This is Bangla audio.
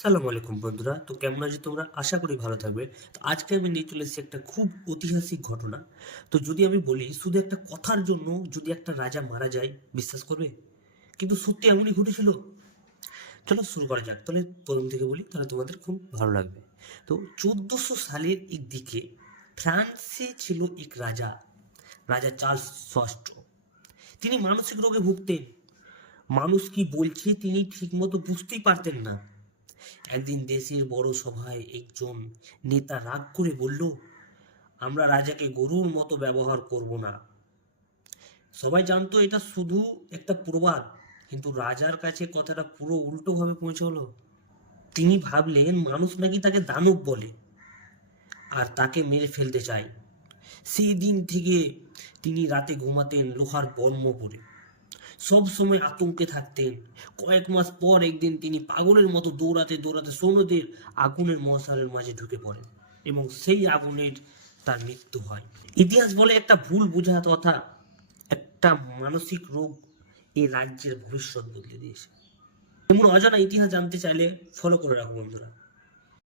আসসালামু আলাইকুম বন্ধুরা। তো কেমন আছো তোমরা? আশা করি ভালো থাকবে। তো আজকে আমি নিয়ে চলে এসেছি একটা খুব ঐতিহাসিক ঘটনা। তো যদি আমি বলি, শুধু একটা কথার জন্য যদি একটা রাজা মারা যায়, বিশ্বাস করবে? কিন্তু সত্যি এমনই ঘটেছিল? চলো শুরু করা যাক। তাহলে প্রথম থেকে বলি, তাহলে তোমাদের খুব ভালো লাগবে। তো চোদ্দশো সালের দিকে ফ্রান্সে ছিল এক রাজা রাজা চার্লস ষষ্ঠ। তিনি মানসিক রোগে ভুগতেন। মানুষ কি বলছে তিনি ঠিকমতো বুঝতেই পারতেন না। একদিন দেশের বড় সভায় একজন নেতা রাগ করে বলল, আমরা রাজাকে গরুর মতো ব্যবহার করব না। সবাই জানতো এটা শুধু একটা প্রবাদ, কিন্তু রাজার কাছে কথাটা পুরো উল্টোভাবে পৌঁছলো তিনি ভাবলেন, মানুষ নাকি তাকে দানব বলে আর তাকে মেরে ফেলতে চায়। সেই দিন থেকে তিনি রাতে ঘুমাতেন লোহার বর্ম পরে। সব সময় আতঙ্কে থাকতেন। কয়েক মাস পর একদিন তিনি পাগলের মতো দৌড়াতে দৌড়াতে সৈন্যদের আগুনের মশালের মাঝে ঢুকে পড়েন এবং সেই আগুনের তার মৃত্যু হয়। ইতিহাস বলে একটা ভুল বোঝা তথা একটা মানসিক রোগ এই রাজ্যের ভবিষ্যৎ বদলে দিয়েছে। এমন অজানা ইতিহাস জানতে চাইলে ফলো করে রাখো বন্ধুরা।